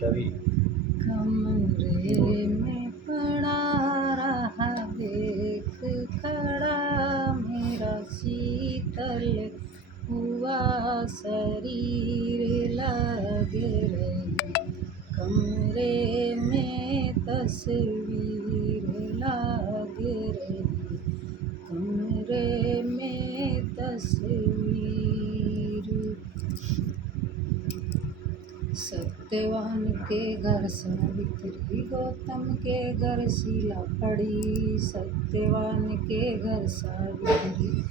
छवि। कमरे में पड़ा रहा देख खड़ा मेरा शीतल हुआ शरीर लगे रही। कमरे में तस्वीर लगे रही। कमरे में तस्वीर। सत्यवान के घर सावित्री, गौतम के घर शीला पड़ी। सत्यवान के घर सावित्री,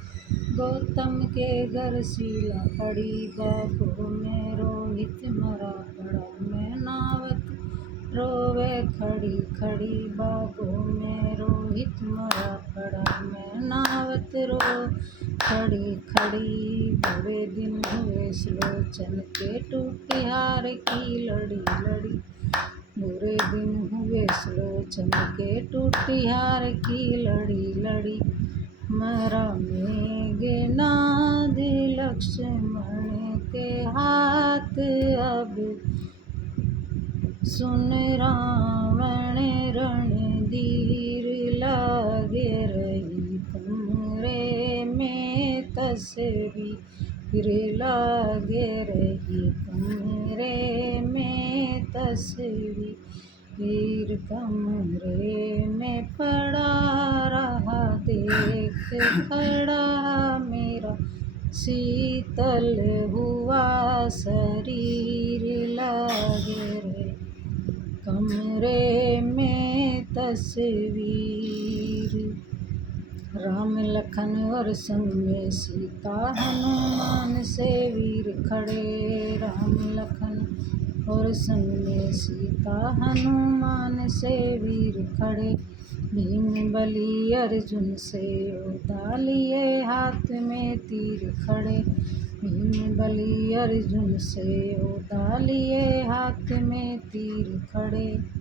गौतम के घर शीला पड़ी। बागों में रोहित मरा पड़ा, मैनावत रोवे खड़ी खड़ी। बागों में रोहित मरा पड़ा, मैनावत रो खड़ी खड़ी। बुरे दिन हुए सुलोचन के, टूटी हार की लड़ी लड़ी। बुरे दिन हुए सुलोचन के, टूटी हार की लड़ी लड़ी। मरा मेघनाद लक्ष्मण के हाथ, अब सुन रावण रणधीर लगे रही। कमरे में तस्वीर लगे रही। कमरे में तस्वीर। कमरे में पड़ा रहा देख खड़ा मेरा शीतल हुआ शरीर लगे रही। कमरे में तस्वीर। राम लखन और संग में सीता, हनुमान से वीर खड़े। राम लखन और संग में सीता, हनुमान से वीर खड़े। भीम बली अर्जुन से योद्धा, लिए हाथ में तीर खड़े। भीम बली अर्जुन से योद्धा, लिए हाथ में तीर खड़े।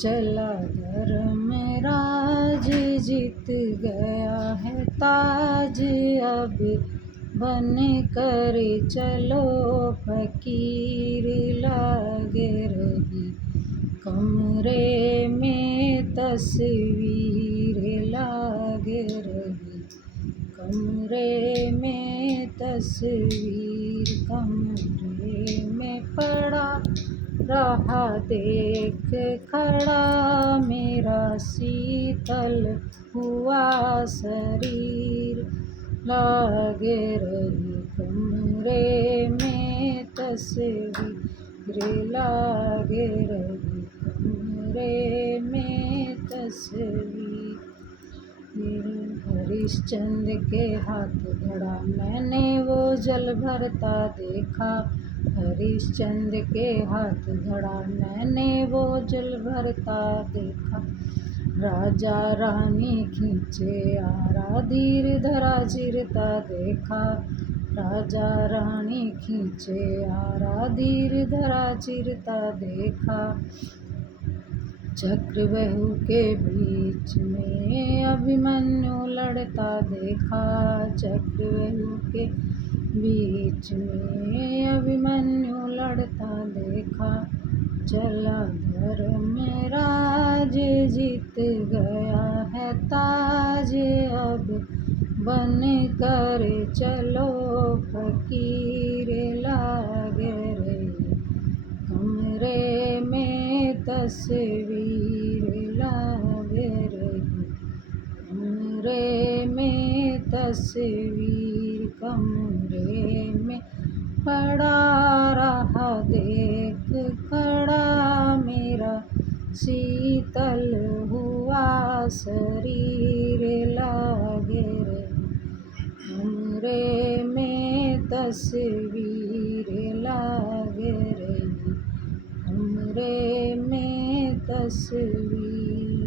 चला धर्मराज जीत गया है ताज, अब बन कर चलो फकीर लगे रही। कमरे में तस्वीर लगे रही। कमरे में तस्वीर। कमरे में पड़ा रहा देख खड़ा मेरा शीतल हुआ शरीर लगे रही। कमरे में तस्वीर लगे रही। कमरे में तस्वीर। हरिश्चंद्र के हाथ घड़ा, मैंने वो जल भरता देखा। हरिश्चंद्र के हाथ घड़ा, मैंने वो जल भरता देखा। राजा रानी खींचे आरा, धीर धरा चिरता देखा। राजा रानी खींचे आरा, धीर धरा चिरता देखा। चक्रव्यूह के बीच में अभिमन्यु लड़ता देखा। चक्रव्यूह के बीच में अभिमन्यु लड़ता देखा। चला धर्मराज जीत गया है ताज, अब बन कर चलो फकीर लगे रही। कमरे में तस्वीर लगे रही। कमरे में तस्वीर। कमरे में पड़ा रहा देख खड़ा मेरा शीतल हुआ शरीर लगे रही। कमरे में तस्वीर लगे रही। कमरे में तस्वीर।